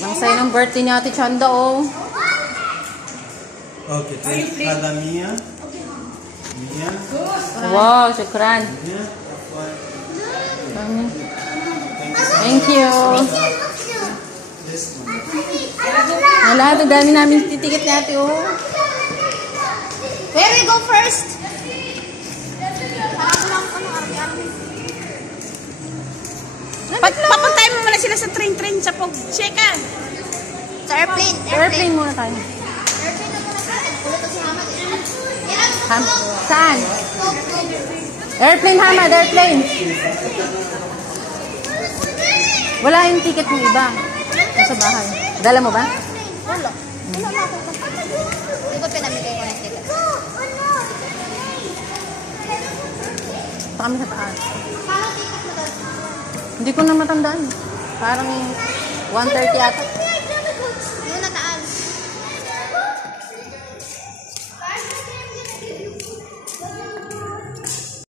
Ang saya ng birthday ni Ate Chanda, oh. Okay, thank you. Ada Mia. Mia. Wow, syukran. Mia. Thank you. Wala, ang dami namin titikit ni Ate, oh. Where we go first? Papuntahin mo muna sila sa train sa Pogcheka. Sa airplane. Airplane muna tayo. Airplane na muna tayo. Ulit si Hamad. Saan? Airplane, Hamad, airplane. Wala yung ticket mo iba. Sa bahay. Dala mo ba? Wala. Wala makakita. Hindi ko pinamigay ko na yung ticket. Ito kami sa taas. Hindi ko na matandaan. Parang 1:30 ata.